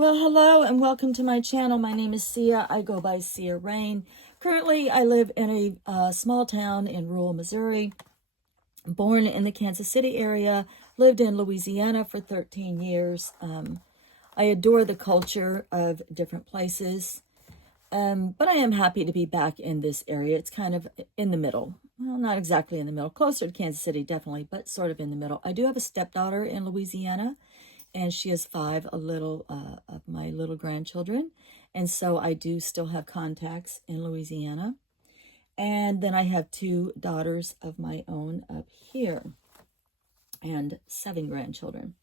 Well, hello and welcome to my channel. My name is Sia. I go by Sia Rain. Currently, I live in a small town in rural Missouri. Born in the Kansas City area, lived in Louisiana for 13 years. I adore the culture of different places, but I am happy to be back in this area. It's kind of in the middle. Well, not exactly in the middle. Closer to Kansas City, definitely, but sort of in the middle. I do have a stepdaughter in Louisiana, and she has five of my little grandchildren, and so I do still have contacts in Louisiana. And then I have two daughters of my own up here and seven grandchildren.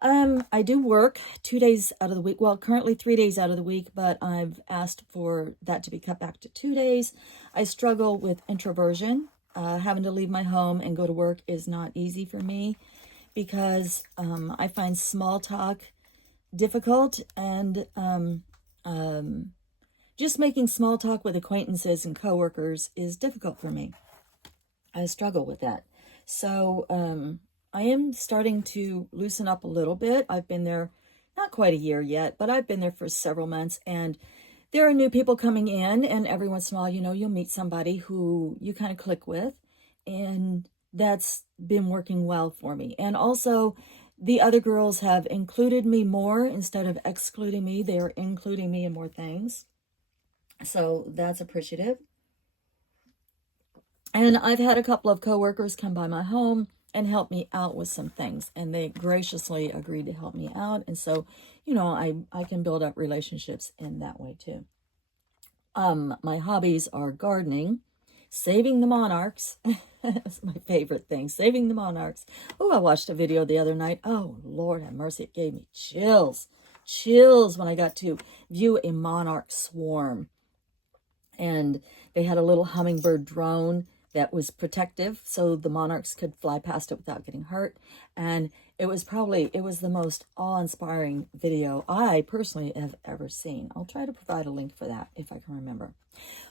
I do work 2 days out of the week. Well, currently 3 days out of the week, but I've asked for that to be cut back to 2 days. I struggle with introversion. Having to leave my home and go to work is not easy for me because I find small talk difficult, and just making small talk with acquaintances and coworkers is difficult for me. I struggle with that. So I am starting to loosen up a little bit. I've been there not quite a year yet, but I've been there for several months, and there are new people coming in, and every once in a while, you'll meet somebody who you kind of click with, and that's been working well for me. And also, the other girls have included me more instead of excluding me. They are including me in more things. So that's appreciative. And I've had a couple of coworkers come by my home and help me out with some things, and they graciously agreed to help me out. And so, I can build up relationships in that way too. My hobbies are gardening, saving the monarchs. That's my favorite thing, saving the monarchs. Oh, I watched a video the other night. Oh, Lord have mercy. It gave me chills when I got to view a monarch swarm. And they had a little hummingbird drone that was protective, so the monarchs could fly past it without getting hurt. And it was the most awe-inspiring video I personally have ever seen. I'll try to provide a link for that if I can remember.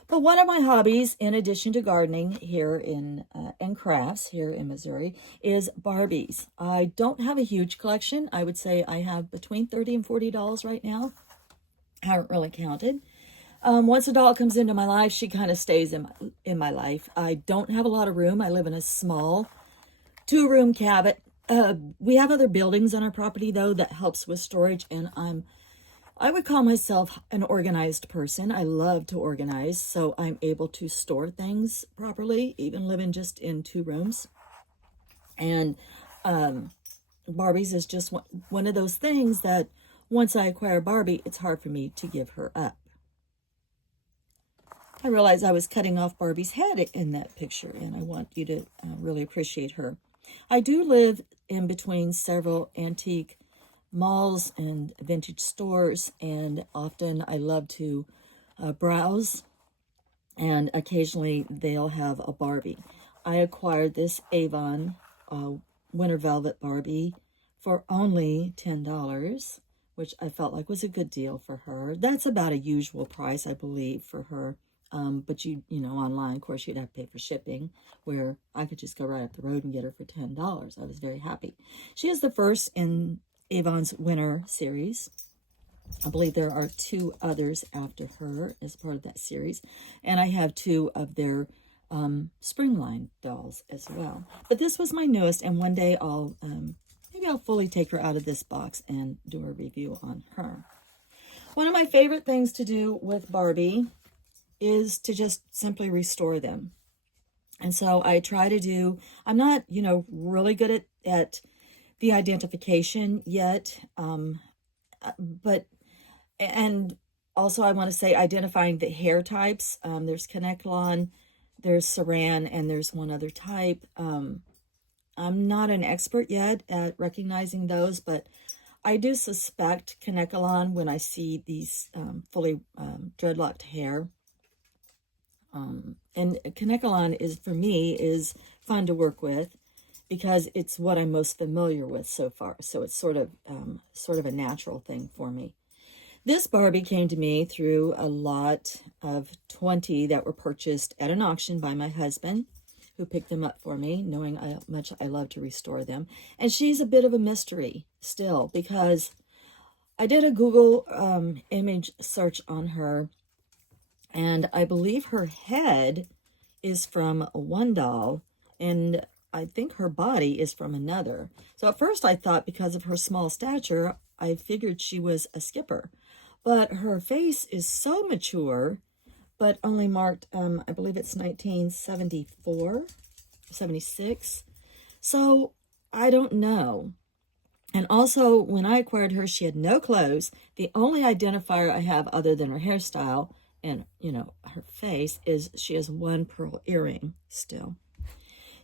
But one of my hobbies, in addition to gardening here and crafts here in Missouri, is Barbies. I don't have a huge collection. I would say I have between $30 and $40 right now. I haven't really counted. Once a doll comes into my life, she kind of stays in my life. I don't have a lot of room. I live in a small 2-room cabin. We have other buildings on our property, though, that helps with storage, and I would call myself an organized person. I love to organize, so I'm able to store things properly, even living just in 2 rooms. And Barbie's is just one of those things that once I acquire Barbie, it's hard for me to give her up. I realized I was cutting off Barbie's head in that picture, and I want you to really appreciate her. I do live in between several antique malls and vintage stores, and often I love to browse, and occasionally they'll have a Barbie. I acquired this Avon Winter Velvet Barbie for only $10, which I felt like was a good deal for her. That's about a usual price, I believe, for her. But online, of course, you'd have to pay for shipping, where I could just go right up the road and get her for $10. I was very happy. She is the first in Avon's Winter series. I believe there are 2 others after her as part of that series. And I have 2 of their spring line dolls as well. But this was my newest, and one day maybe I'll fully take her out of this box and do a review on her. One of my favorite things to do with Barbie is to just simply restore them. And so I try to do, I'm not, really good at the identification yet. And also I want to say identifying the hair types. There's Kanekalon, there's Saran, and there's one other type. I'm not an expert yet at recognizing those, but I do suspect Kanekalon when I see these fully dreadlocked hair. And Kanekalon for me is fun to work with because it's what I'm most familiar with so far. So it's sort of a natural thing for me. This Barbie came to me through a lot of 20 that were purchased at an auction by my husband, who picked them up for me, knowing how much I love to restore them. And she's a bit of a mystery still, because I did a Google image search on her, and I believe her head is from one doll, and I think her body is from another. So at first I thought, because of her small stature, I figured she was a skipper. But her face is so mature, but only marked, I believe it's 1974, 76. So I don't know. And also, when I acquired her, she had no clothes. The only identifier I have other than her hairstyle and, you know, her face is she has one pearl earring still.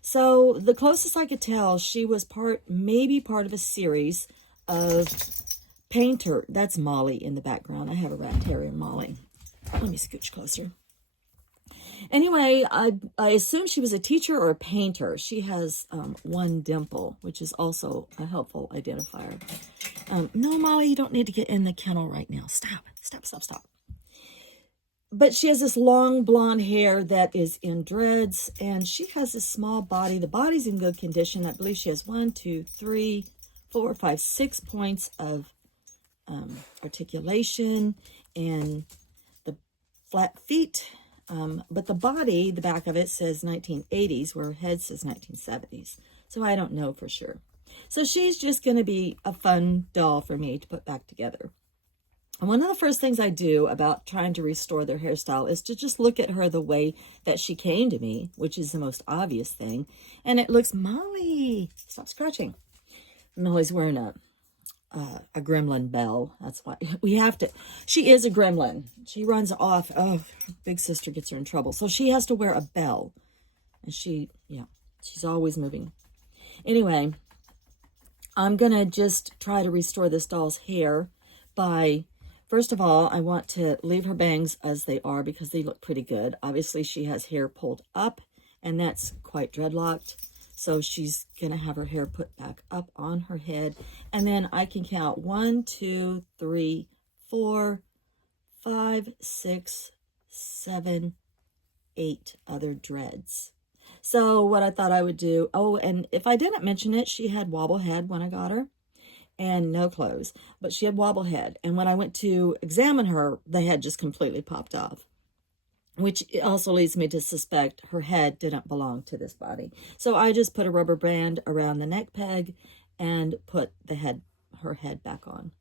So the closest I could tell, she was maybe part of a series of painter. That's Molly in the background. I have a rat terrier, Molly. Let me scooch closer. Anyway, I assume she was a teacher or a painter. She has one dimple, which is also a helpful identifier. No, Molly, you don't need to get in the kennel right now. Stop, stop, stop, stop. But she has this long blonde hair that is in dreads, and she has this small body. The body's in good condition. I believe she has 1, 2, 3, 4, 5, 6 points of articulation and the flat feet. But the body, the back of it says 1980s, where her head says 1970s. So I don't know for sure. So she's just going to be a fun doll for me to put back together. And one of the first things I do about trying to restore their hairstyle is to just look at her the way that she came to me, which is the most obvious thing. And it looks, Molly, stop scratching. Molly's wearing a gremlin bell. That's why we have to. She is a gremlin. She runs off. Oh, her big sister gets her in trouble. So she has to wear a bell. And she's always moving. Anyway, I'm going to just try to restore this doll's hair by, first of all, I want to leave her bangs as they are because they look pretty good. Obviously, she has hair pulled up, and that's quite dreadlocked. So she's going to have her hair put back up on her head. And then I can count 1, 2, 3, 4, 5, 6, 7, 8 other dreads. So what I thought I would do, oh, and if I didn't mention it, she had wobble head when I got her and no clothes, but she had wobble head. And when I went to examine her, the head just completely popped off, which also leads me to suspect her head didn't belong to this body. So I just put a rubber band around the neck peg and put her head back on.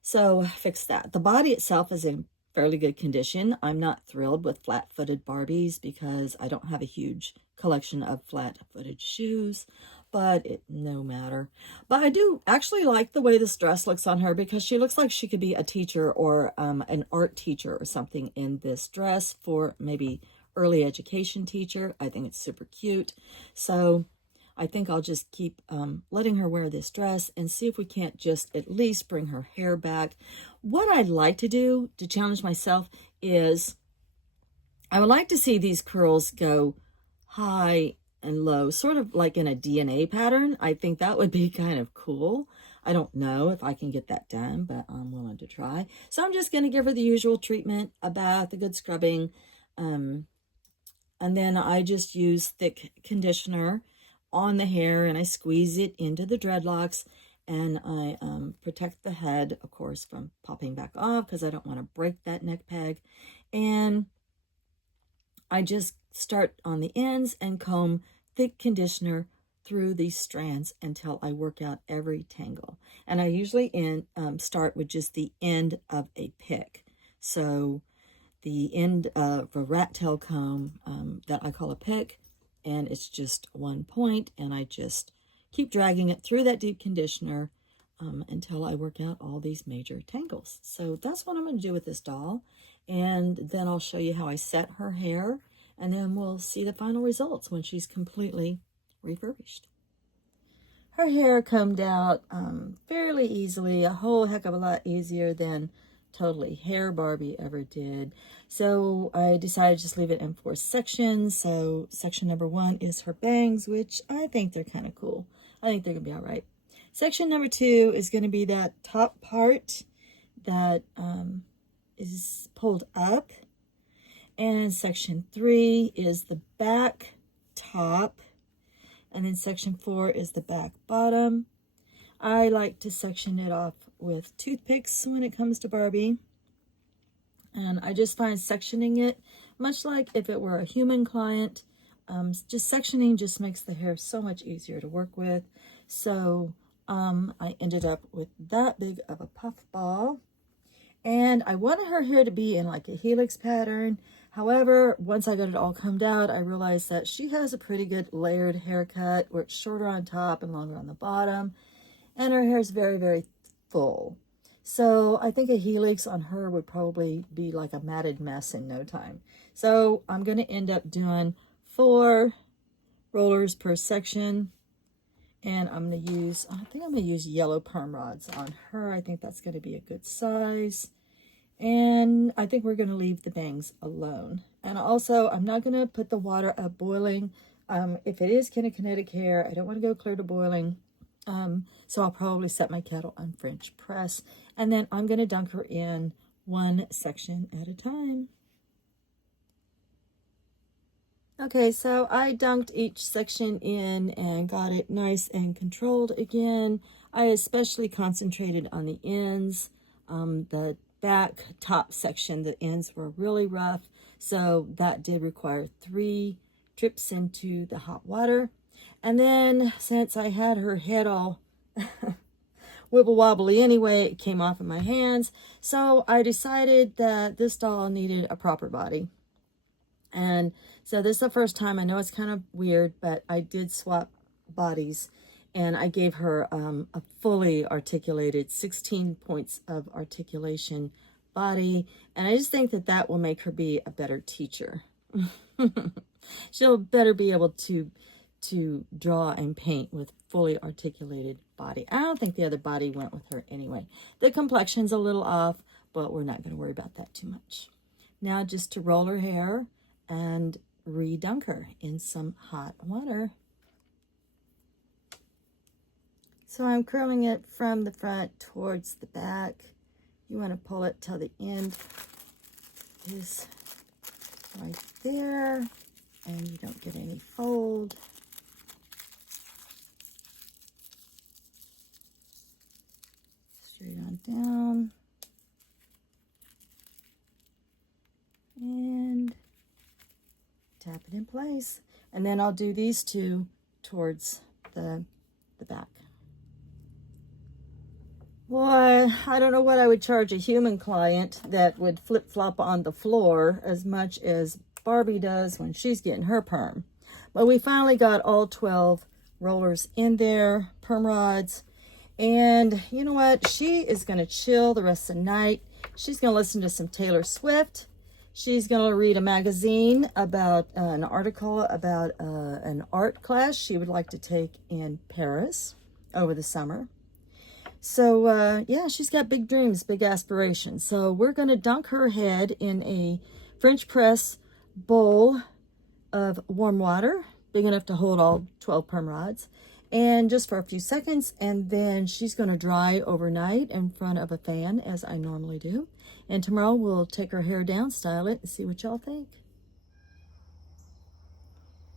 So fix that. The body itself is in fairly good condition. I'm not thrilled with flat-footed Barbies because I don't have a huge collection of flat-footed shoes, but no matter. But I do actually like the way this dress looks on her because she looks like she could be a teacher or an art teacher or something in this dress, for maybe early education teacher. I think it's super cute. So I think I'll just keep letting her wear this dress and see if we can't just at least bring her hair back. What I'd like to do to challenge myself is I would like to see these curls go high and low, sort of like in a DNA pattern. I think that would be kind of cool. I don't know if I can get that done, but I'm willing to try. So I'm just going to give her the usual treatment, a bath, a good scrubbing, and then I just use thick conditioner on the hair and I squeeze it into the dreadlocks, and I protect the head, of course, from popping back off because I don't want to break that neck peg. And I just start on the ends and comb thick conditioner through these strands until I work out every tangle. And I usually start with just the end of a pick. So the end of a rat tail comb that I call a pick, and it's just one point, and I just keep dragging it through that deep conditioner until I work out all these major tangles. So that's what I'm going to do with this doll. And then I'll show you how I set her hair, and then we'll see the final results when she's completely refurbished. Her hair combed out fairly easily, a whole heck of a lot easier than Totally Hair Barbie ever did. So I decided to just leave it in 4 sections. So section number 1 is her bangs, which I think they're kind of cool. I think they're going to be all right. Section number 2 is going to be that top part that is pulled up. And section 3 is the back top. And then section 4 is the back bottom. I like to section it off with toothpicks when it comes to Barbie. And I just find sectioning it, much like if it were a human client, just sectioning just makes the hair so much easier to work with. So I ended up with that big of a puff ball. And I wanted her hair to be in like a helix pattern. However, once I got it all combed out, I realized that she has a pretty good layered haircut where it's shorter on top and longer on the bottom. And her hair is very, very full. So I think a helix on her would probably be like a matted mess in no time. So I'm going to end up doing 4 rollers per section. And I'm going to use, I think I'm going to use yellow perm rods on her. I think that's going to be a good size. And I think we're going to leave the bangs alone. And also, I'm not going to put the water up boiling. If it is kinetic hair, I don't want to go clear to boiling. So I'll probably set my kettle on French press. And then I'm going to dunk her in 1 section at a time. Okay, so I dunked each section in and got it nice and controlled again. I especially concentrated on the ends. The back top section, the ends were really rough. So that did require 3 trips into the hot water. And then since I had her head all wibble wobbly anyway, it came off in my hands. So I decided that this doll needed a proper body. And so this is the first time, I know it's kind of weird, but I did swap bodies and I gave her a fully articulated 16 points of articulation body. And I just think that that will make her be a better teacher. She'll better be able to draw and paint with fully articulated body. I don't think the other body went with her anyway. The complexion's a little off, but we're not going to worry about that too much. Now just to roll her hair and re-dunk her in some hot water. So I'm curling it from the front towards the back. You want to pull it till the end is right there and you don't get any fold. Straight on down. And tap it in place. And then I'll do these 2 towards the back. Boy, I don't know what I would charge a human client that would flip-flop on the floor as much as Barbie does when she's getting her perm. But we finally got all 12 rollers in there, perm rods. And you know what? She is going to chill the rest of the night. She's going to listen to some Taylor Swift. She's going to read a magazine about an article about an art class she would like to take in Paris over the summer. So, yeah, she's got big dreams, big aspirations. So we're going to dunk her head in a French press bowl of warm water, big enough to hold all 12 perm rods, and just for a few seconds. And then she's going to dry overnight in front of a fan, as I normally do. And tomorrow we'll take her hair down, style it, and see what y'all think.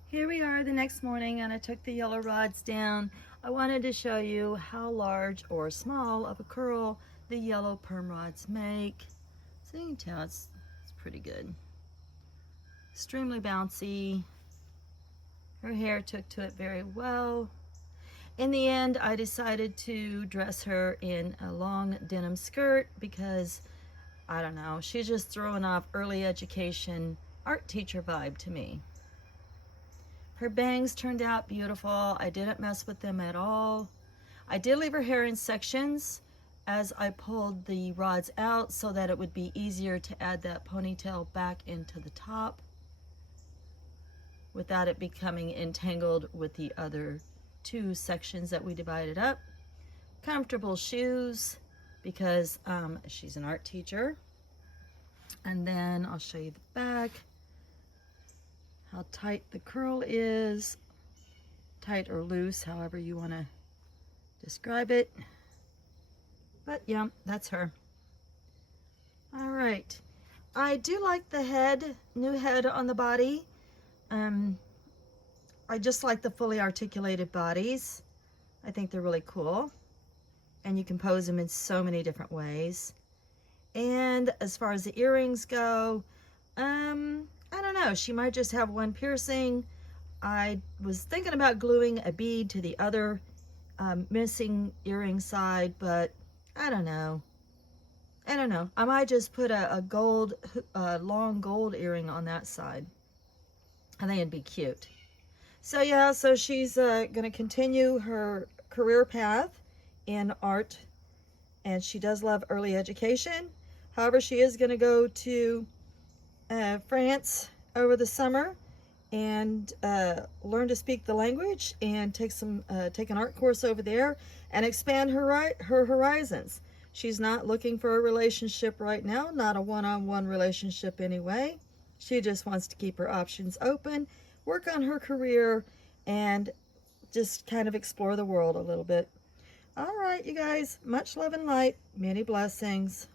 Here we are the next morning, and I took the yellow rods down. I wanted to show you how large or small of a curl the yellow perm rods make. So you can tell it's pretty good. Extremely bouncy. Her hair took to it very well. In the end, I decided to dress her in a long denim skirt because, I don't know, she's just throwing off early education art teacher vibe to me. Her bangs turned out beautiful. I didn't mess with them at all. I did leave her hair in sections as I pulled the rods out so that it would be easier to add that ponytail back into the top without it becoming entangled with the other 2 sections that we divided up. Comfortable shoes because she's an art teacher. And then I'll show you the back. How tight the curl is, tight or loose, however you want to describe it. But yeah, that's her. All right, I do like the head, new head on the body. I just like the fully articulated bodies. I think they're really cool. and you can pose them in so many different ways. And as far as the earrings go, I don't know. She might just have one piercing. I was thinking about gluing a bead to the other missing earring side, but I don't know. I don't know. I might just put a gold, long gold earring on that side. I think it'd be cute. So yeah, so she's going to continue her career path in art, and she does love early education. However, she is going to go to France over the summer and learn to speak the language and take an art course over there and expand her horizons. She's not looking for a relationship right now, not a one-on-one relationship anyway. She just wants to keep her options open, work on her career, and just kind of explore the world a little bit. All right, you guys, much love and light, many blessings.